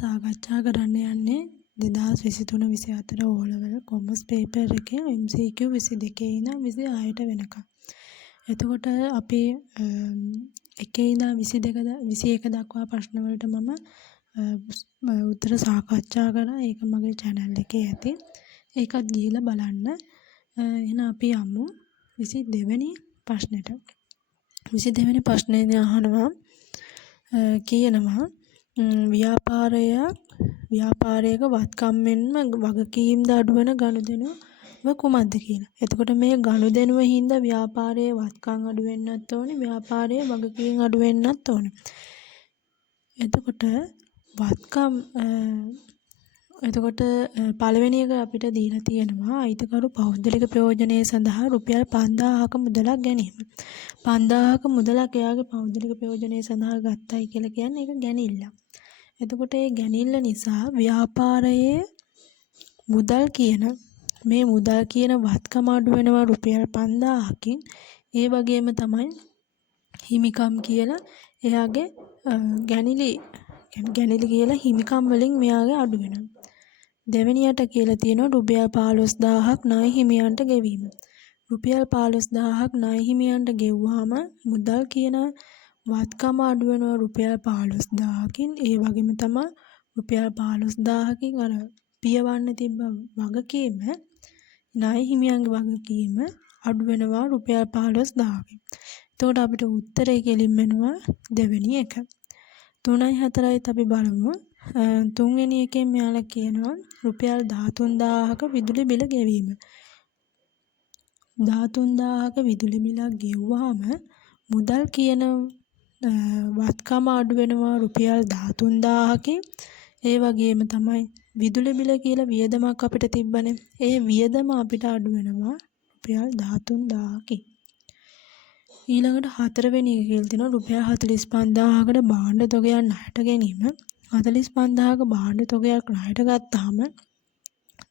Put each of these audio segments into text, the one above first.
සාකච්ඡා කරන්න යන්නේ 2023-24 O level කොමර්ස් පේපර් එකේ MCQ 22 ඉඳන් 26ට වෙනකම්. එතකොට අපි එකේ ඉඳන් 21 දක්වා ප්‍රශ්න වලට මම උත්තර සාකච්ඡා කරා. ඒක මගේ channel එකේ ඇති. ඒකත් ගිහිල්ලා බලන්න. එහෙනම් අපි යමු 22 වෙනි ප්‍රශ්නෙට. 22 වෙනි ප්‍රශ්නේදී අහනවා කියනවා ව්‍යාපාරයක වත්කම් මෙන්ම වගකීම්ද අඩුවන ගනුදෙනුව කුමක්ද කියලා. එතකොට මේ ගනුදෙනුව හින්දා ව්‍යාපාරයේ වත්කම් අඩු වෙන්නත් ඕනේ, ව්‍යාපාරයේ වගකීම් අඩු වෙන්නත් ඕනේ. එතකොට වත්කම් පළවෙනි එක අපිට දීලා තියෙනවා අයිතිකරු පෞද්ගලික ප්‍රයෝජනය සඳහා රුපියල් 5000ක මුදලක් ගැනීම. 5000ක මුදලක් එයාගේ පෞද්ගලික ප්‍රයෝජනය සඳහා ගත්තයි කියලා කියන්නේ ඒක ගැනිල්ල. එතකොට ඒ ගැනිල්ල නිසා ව්‍යාපාරයේ මුදල් කියන වත්කම අඩු වෙනවා රුපියල් 5000කින්. ඒ වගේම තමයි හිමිකම් කියලා එයාගේ ගැනිලි කියලා හිමිකම් වලින් මෙයාගේ අඩු වෙනවා. දෙවෙනියට කියලා තියෙනවා රුපියල් 15000ක් ණය හිමියන්ට ගෙවීම. රුපියල් 15000ක් ණය හිමියන්ට ගෙවුවාම මුදල් කියන වත්කම අඩු වෙනවා රුපියල් 15000කින්. ඒ වගේම තමයි රුපියල් 15000කින් අර පියවන්න තිබ්බ වගකීම ණය හිමියන්ගේ වගකීම අඩු වෙනවා රුපියල් 15000කින්. එතකොට අපිට උත්තරය කෙලින්ම එනවා දෙවෙනි එක. 3යි 4යි අපි බලමු. තුන්වෙනි එකෙන් මෙයාලා කියනවා රුපියල් 13000ක විදුලි බිල ගෙවීම. 13000ක විදුලි බිලක් ගෙවුවාම මුදල් කියන වත්කම අඩු වෙනවා රුපියල් 13000කින්. ඒ වගේම තමයි විදුලි බිල කියලා වියදමක් අපිට තිබ්බනේ. ඒ වියදම අපිට අඩු වෙනවා රුපියල් 13000කින්. ඊළඟට 4 වෙනි එක කියලා තියෙනවා රුපියල් 45000කට භාණ්ඩ තොගයක් ණයට ගැනීම. 45000ක භාණ්ඩ තොගයක් ණයට ගත්තාම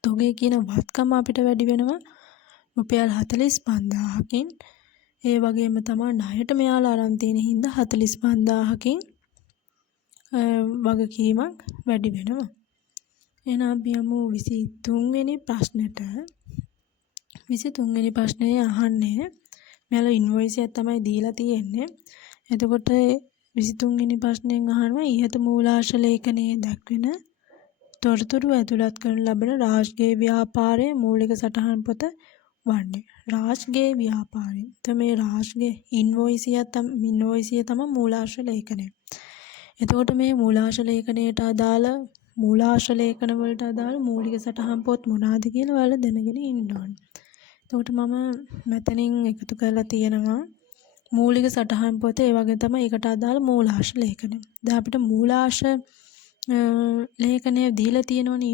තොගේ කියන වත්කම අපිට වැඩි වෙනවා රුපියල් 45000කින්. ඒ වගේම තමයි ණයට මෙයාලා අරන් තියෙන හින්දා 45000කින් වගකීමක් වැඩි වෙනවා. එහෙනම් අපි යමු 23 වෙනි ප්‍රශ්නෙට. 23 වෙනි ප්‍රශ්නේ අහන්නේ මෙයාලා ඉන්වොයිස් එකක් තමයි දීලා තියෙන්නේ. එතකොට 23 වෙනි ප්‍රශ්නෙන් අහනවා ඉහත මූලාශ්‍ර ලේඛනයේ දක්වන තොරතුරු ඇතුළත් කරන ලබන රාජ්ගේ ව්‍යාපාරයේ මූලික සටහන් පොත වන්නේ. රාජ්ගේ ව්‍යාපාරය. මේ රාජ්ගේ ඉන්වොයිසිය තමයි මූලාශ්‍ර ලේඛනය. එතකොට මේ මූලාශ්‍ර ලේඛනයට අදාළ මූලාශ්‍ර ලේඛන වලට අදාළ මූලික සටහන් පොත් මොනවාද කියලා ඔයාලා දැනගෙන ඉන්න ඕනේ. එතකොට මම මෙතනින් එකතු කරලා තියෙනවා මූලික සටහන් පොත, ඒ වගේ තමයි ඒකට අදාළ මූලාශ්‍ර ලේඛනය. දැන් අපිට මූලාශ්‍ර ලේඛනය දීලා තියෙනවනේ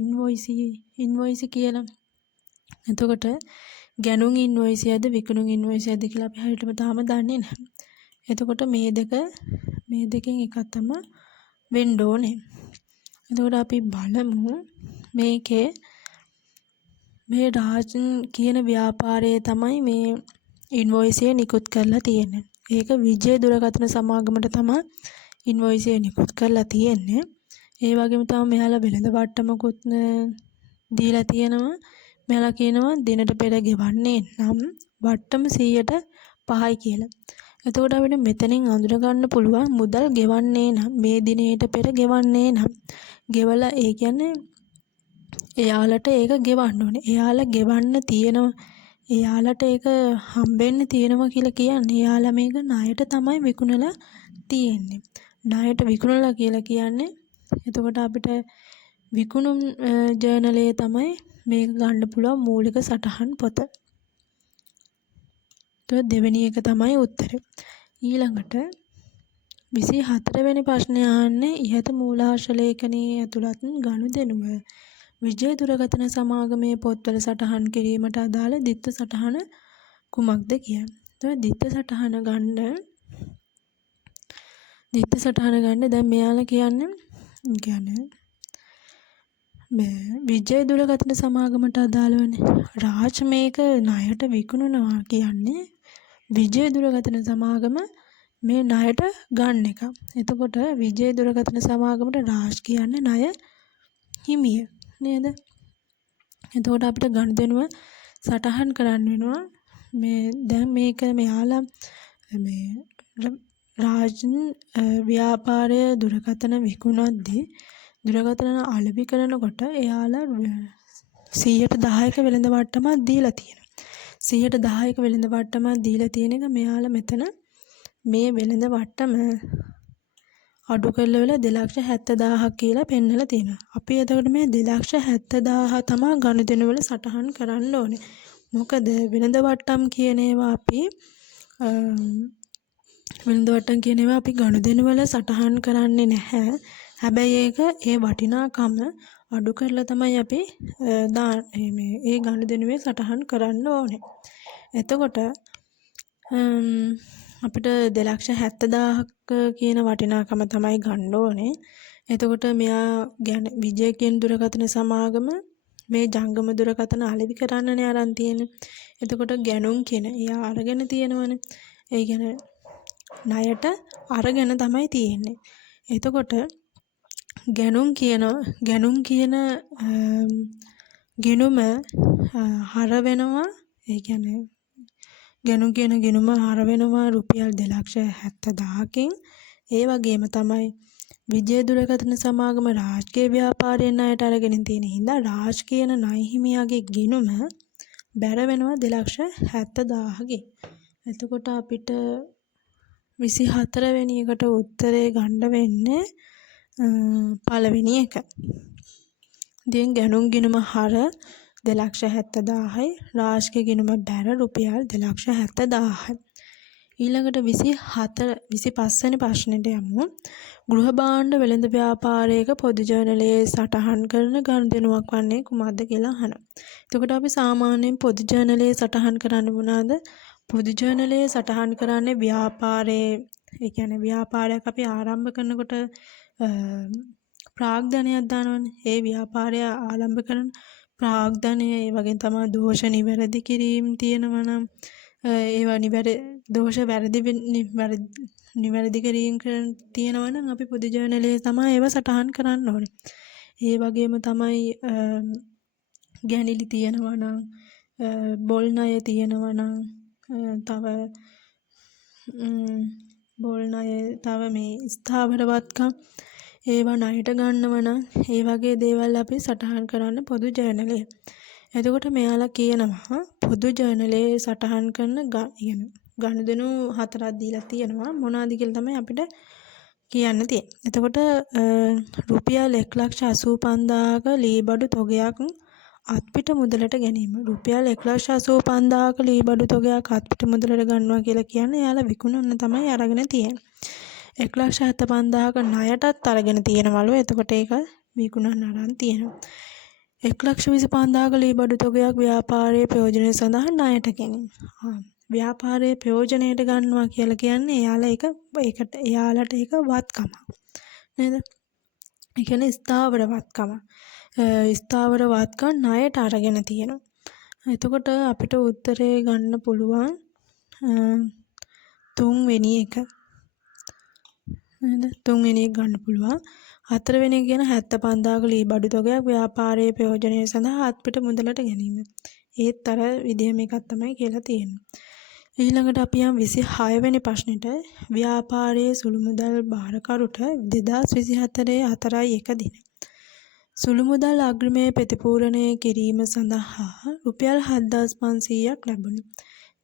ඉන්වොයිසි කියලා. එතකොට ගැනුම් ඉන්වොයිසියද විකුණුම් ඉන්වොයිසියද කියලා අපි හරියටම තාම දන්නේ නැහැ. එතකොට මේ දෙකෙන් එකක් තමයි වෙන්න ඕනේ. එතකොට අපි බලමු මේකේ මේ රාජ් කියන ව්‍යාපාරයේ තමයි මේ ඉන්වොයිසිය නිකුත් කරලා තියෙන්නේ. ඒක විජය දුරකථන සමාගමට තමයි ඉන්වොයිසිය නිකුත් කරලා තියෙන්නේ. ඒ වගේම තමයි මෙයාලා වෙළඳ වට්ටමකුත් දීලා තියෙනවා. මෙයාලා කියනවා දිනට පෙර ගෙවන්නේ නම් වට්ටම 100%යි කියලා. එතකොට අපිට මෙතනින් අඳුර ගන්න පුළුවන් මුදල් ගෙවන්නේ නම් මේ දිනේට පෙර ගෙවන්නේ නම් ගෙවලා ඒ කියන්නේ එයාලට ඒක ගෙවන්න ඕනේ. එයාලා ගෙවන්න තියෙනවා. එයාලට ඒක හම්බෙන්න තියෙනවා කියලා කියන්නේ එයාලා මේක ණයට තමයි විකුණලා තියෙන්නේ. ණයට විකුණලා කියලා කියන්නේ එතකොට අපිට විකුණුම් ජර්නලයේ තමයි මේක ගන්න පුළුවන් මූලික සටහන් පොත. දෙවෙනි එක තමයි උත්තරේ. ඊළඟට 24 වෙනි ප්‍රශ්නය අහන්නේ ඉහත මූලාශ්‍ර ලේඛනයේ ඇතුළත් ගනුදෙනුව විජය දුරකථන සමාගමේ පොත්වල සටහන් කිරීමට අදාළ දිත්ත සටහන කුමක්ද කියලා. දිත්ත සටහන ගන්න දැන් මෙයාලා කියන්නේ විජය දුරකථන සමාගමට අදාළ වෙන්නේ රාජ් මේක ණයට විකුණනවා කියන්නේ විජය දුරකථන සමාගම මේ ණයට ගන්න එක. එතකොට විජය දුරකථන සමාගමට රාජ් කියන්නේ ණය හිමිය නේද? එතකොට අපිට ගනුදෙනුව සටහන් කරන්න වෙනවා. මේ දැන් මේක මෙයාලා මේ රාජ්න් ව්‍යාපාරය දුරකථන විකුණද්දී දුරකථන අලෙවි කරනකොට එයාලා 110ක වෙළඳ වට්ටමක් දීලා තියෙනවා. 110ක වෙළඳ වට්ටමක් දීලා තියෙන එක මෙයාලා මෙතන මේ වෙළඳ වට්ටම අඩු කරලා වෙලා 2,70,000ක් කියලා පෙන්නලා තියෙනවා. අපි එතකොට මේ 2,70,000 තමයි ගනුදෙනු වල සටහන් කරන්න ඕනේ. මොකද වෙළඳ වට්ටම් කියන ඒවා අපි ගනුදෙනු වල සටහන් කරන්නේ නැහැ. හැබැයි ඒ වටිනාකම අඩු කරලා තමයි අපි ඒ ගනුදෙනුවේ සටහන් කරන්න ඕනේ. එතකොට අපිට 2,70,000ක කියන වටිනාකම තමයි ගන්න ඕනේ. එතකොට මෙයා විජය කියන දුරකථන සමාගම මේ ජංගම දුරකථන අලෙවි කරන්නනේ අරන් තියෙන්නේ. එතකොට ගැනුම් කියන එයා අරගෙන තියෙනවනේ. ඒ කියන්නේ ණයට අරගෙන තමයි තියෙන්නේ. එතකොට ගැනුම් කියන ගිණුම හර වෙනවා. ඒ කියන්නේ ගැනුම් කියන ගිණුම හර වෙනවා රුපියල් 2,70,000කින්. ඒ වගේම තමයි විජය දුරකථන සමාගම රාජ්ගේ ව්‍යාපාරයෙන් ණයට අරගෙන තියෙන හින්දා රාජ් කියන ණය හිමියාගේ ගිණුම බැර වෙනවා 2,70,000කින්. එතකොට අපිට 24 වෙනි එකට උත්තරේ ගන්න වෙන්නේ පළවෙනි එක. ඉතින් ගැනුම් ගිණුම හර 2,70,000යි රාජ්ගේ ගිණුම බැර රුපියල් 2,70,000යි. ඊළඟට 25 වෙනි ප්‍රශ්නෙට යමු. ගෘහ භාණ්ඩ වෙළඳ ව්‍යාපාරයක පොදු ජර්නලයේ සටහන් කරන ගනුදෙනුවක් වන්නේ කුමක්ද කියලා අහනවා. එතකොට අපි සාමාන්‍යයෙන් පොදු ජර්නලයේ සටහන් කරන්නේ මොනවාද? පොදු ජර්නලයේ සටහන් කරන්නේ ව්‍යාපාරයේ ඒ කියන්නේ ව්‍යාපාරයක් අපි ආරම්භ කරනකොට ප්‍රාග්ධනයක් දානවනේ. ඒ ව්‍යාපාරය ආරම්භ කරන ප්‍රාග්ධනය ඒ වගේ තමයි දෝෂ නිවැරදි කිරීම තියෙනවා නම් ඒවා දෝෂ නිවැරදි කිරීම තියෙනවා නම් අපි පොදු ජර්නලයේ තමයි ඒව සටහන් කරන්න ඕනේ. ඒ වගේම තමයි ගැනිලි තියෙනවා නම් බොල් ණය තියෙනවා නම් තව මේ ස්ථාවරවත්කම් ඒවා ණයට ගන්නව නම් ඒ වගේ දේවල් අපි සටහන් කරන්න පොදු ජර්නලයේ. එතකොට මෙයාලා කියනවා පොදු ජර්නලයේ සටහන් කරන ගනුදෙනු 4ක් දීලා තියෙනවා. මොනවද කියලා තමයි අපිට කියන්න තියෙන්නේ. එතකොට රුපියල් 1,85,000ක ලීබඩු තොගයක් අත්පිට මුදලට ගැනීම. රුපියල් 1,85,000ක ලීබඩු තොගයක් අත්පිට මුදලට ගන්නවා කියලා කියන්නේ එයාලා විකුණන්න තමයි අරගෙන තියෙන්නේ. 1,75,000ක ණයටත් අරගෙන තියෙනවලු. එතකොට ඒක විකුණන්න අරන් තියෙනවා. 1,25,000ක ලීබඩු තොගයක් ව්‍යාපාරයේ ප්‍රයෝජනය සඳහා ණයට ගැනීම. ව්‍යාපාරයේ ප්‍රයෝජනයට ගන්නවා කියලා කියන්නේ එයාලට ඒක වත්කම. නේද? ඒ කියන්නේ ස්ථාවර වත්කම. ස්ථාවර වත්කම් ණයට අරගෙන තියෙනවා. එතකොට අපිට උත්තරේ ගන්න පුළුවන් 3 වෙනි එක. නේද? 3 වෙනි එක ගන්න පුළුවන්. 4 වෙනි එක කියන 75,000ක ලීබඩු තොගයක් ව්‍යාපාරයේ ප්‍රයෝජනය සඳහා අත්පිට මුදලට ගැනීම. ඒත් අර විදිහම එකක් තමයි කියලා තියෙන්නේ. ඊළඟට අපි යම් 26 වෙනි ප්‍රශ්නෙට ව්‍යාපාරයේ සුළු මුදල් බාරකරුට 2024 4/1 දින සුළු මුදල් අග්‍රිමය ප්‍රතිපූර්ණය කිරීම සඳහා රුපියල් 7,500ක් ලැබුණි.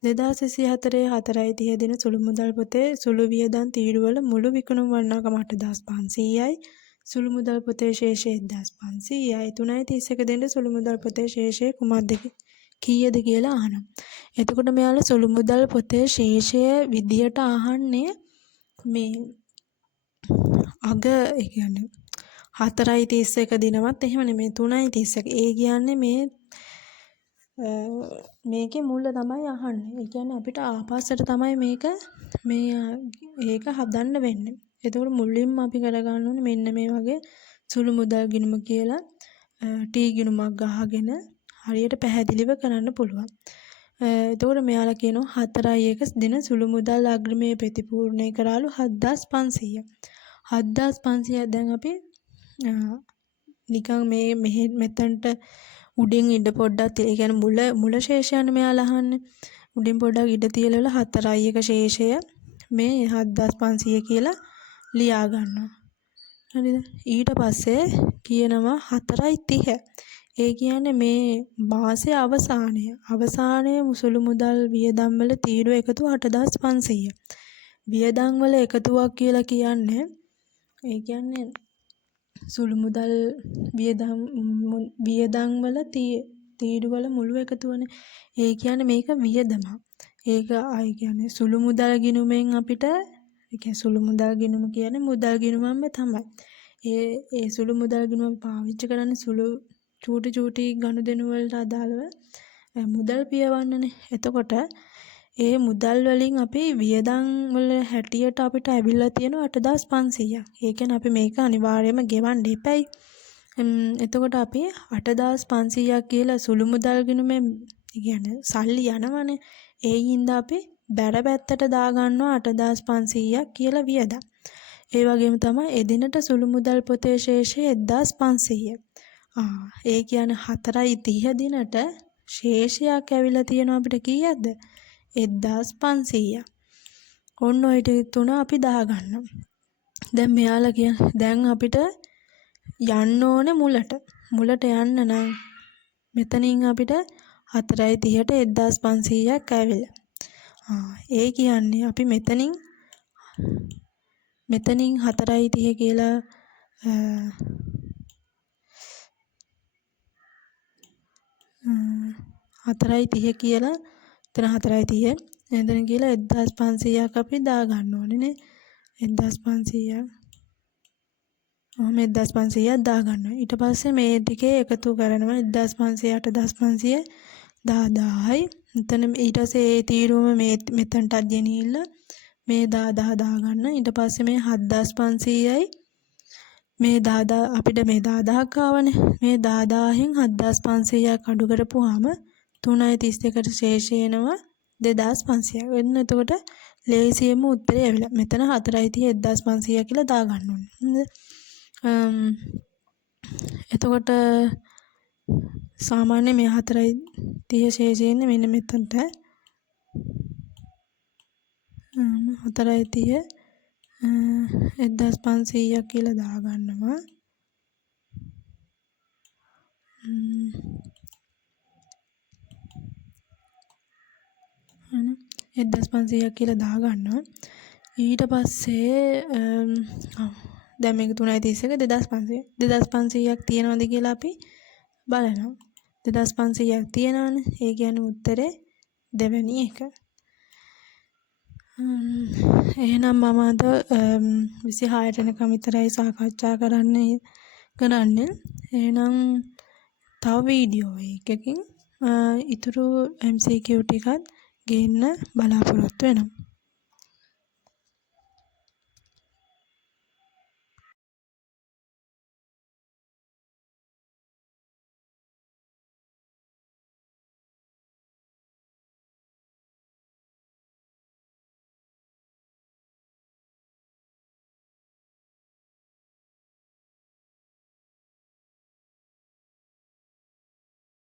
2024 4/30 දින සුළු මුදල් පොතේ සුළු වියදම් තීරුවල මුළු විකුණුම් වටිනාකම 8,500යි. සුළු මුදල් පොතේ ශේෂය 1,500යි. 3/31 දින සුළු මුදල් පොතේ ශේෂය කුමක්ද කීයද කියලා අහනවා. එතකොට මෙයාලා සුළු මුදල් පොතේ ශේෂය විදියට අහන්නේ මේ අග ඒ කියන්නේ 4/31 දිනවත් එහෙම නෙමෙයි 3/31. ඒ කියන්නේ මේකේ මුල තමයි අහන්නේ. ඒ කියන්නේ අපිට ආපස්සට තමයි ඒක හදන්න වෙන්නේ. එතකොට මුලින්ම අපි කරගන්න ඕනේ මෙන්න මේ වගේ සුළු මුදල් ගිණුම කියලා ටී ගිණුමක් ගහගෙන හරියට පැහැදිලිව කරන්න පුළුවන්. එතකොට මෙයාලා කියනවා 4.1 දින සුළු මුදල් අග්‍රිමය ප්‍රතිපූර්ණය කරාලු 7500. 7500 දැන් අපි නිකන් මේ මෙතනට උඩින් ඉඩ පොඩ්ඩක් ඒ කියන්නේ මුල ශේෂයන් මෙයාලා අහන්නේ. උඩින් පොඩ්ඩක් ඉඩ තියලා 4.1 ශේෂය මේ 7500 කියලා ලියා ගන්නවා. හරිද? ඊට පස්සේ කියනවා 4.30. ඒ කියන්නේ මේ මාසේ අවසානයේ සුළු මුදල් වියදම් වල තීරුව එකතු 8500. වියදම් වල එකතුවක් කියලා කියන්නේ ඒ කියන්නේ සුළු මුදල් වියදම් වල තීරු වල මුළු එකතුවනේ. ඒ කියන්නේ මේක වියදමක්. ඒක ආයි කියන්නේ සුළු මුදල් ගිණුමෙන් අපිට ඒ කියන්නේ සුළු මුදල් ගිණුම කියන්නේ මුදල් ගිණුමම තමයි. ඒ සුළු මුදල් ගිණුම පාවිච්චි කරන්නේ සුළු චූටි ගනුදෙනු වලට අදාළව මුදල් පියවන්නනේ. එතකොට ඒ මුදල් වලින් අපි වියදම් වල හැටියට අපිට ඇවිල්ලා තියෙනවා 8500ක්. ඒ කියන්නේ අපි මේක අනිවාර්යයෙන්ම ගෙවන්න එපැයි. එතකොට අපි 8500ක් කියලා සුළු මුදල් ගිණුමෙන් කියන්නේ සල්ලි යනවනේ. ඒ හින්දා අපි බැර පැත්තට දාගන්නවා 8500ක් කියලා වියදම්. ඒ වගේම තමයි එදිනට සුළු මුදල් පොතේ ශේෂය 1500. ඒ කියන්නේ 4.30 දිනට ශේෂයක් ඇවිල්ලා තියෙනවා අපිට කීයක්ද? 1500. ඔන්න ඔය ටික තුන අපි දාගන්නවා. දැන් මෙයාලා කියන්නේ දැන් අපිට යන්න ඕනේ මුලට. මුලට යන්න නම් මෙතනින් අපිට 4.30ට 1500ක් ඇවිල්ලා. ඒ කියන්නේ අපි මෙතනින් 4.30 කියලා 4.30 කියලා එතන 4.30 එතන කියලා 1500ක් අපි දාගන්න ඕනේ නේ. 1500ක් 1500ක් දාගන්නවා. ඊට පස්සේ මේ ටිකේ එකතු කරනවා 1500 8500 10000යි. එතන ඊට පස්සේ ඒ තීරුවම මෙතනට ගෙනිහිල්ලා මේ 10000 දාගන්න. ඊට පස්සේ මේ 7500යි මේ 10000 අපිට මේ 10000ක් ආවනේ. මේ 10000න් 7500ක් අඩු කරපුවාම 3.31ට ශේෂ එනවා 2500ක්. එන්න එතකොට ලේසියෙන්ම උත්තරය ඇවිල්ලා. මෙතන 4.30 1500 කියලා දාගන්න ඕනේ. එතකොට සාමාන්‍ය මේ 4.30 ශේෂ එන්නේ මෙන්න මෙතනට. 4.30 1500ක් කියලා දාගන්නවා. 1500ක් කියලා දාගන්නවා. ඊට පස්සේ දැන් මේක 3.31 2500ක් තියනවද කියලා අපි බලනවා. 2500ක් තියනවනේ. ඒ කියන්නේ උත්තරේ දෙවෙනි එක. එහෙනම් මම අද 26ට එනකම් විතරයි සාකච්ඡා කරන්නේ. එහෙනම් තව වීඩියෝ එකකින් ඊතුරු MCQ ටිකත් ගේන්න බලාපොරොත්තු වෙනවා.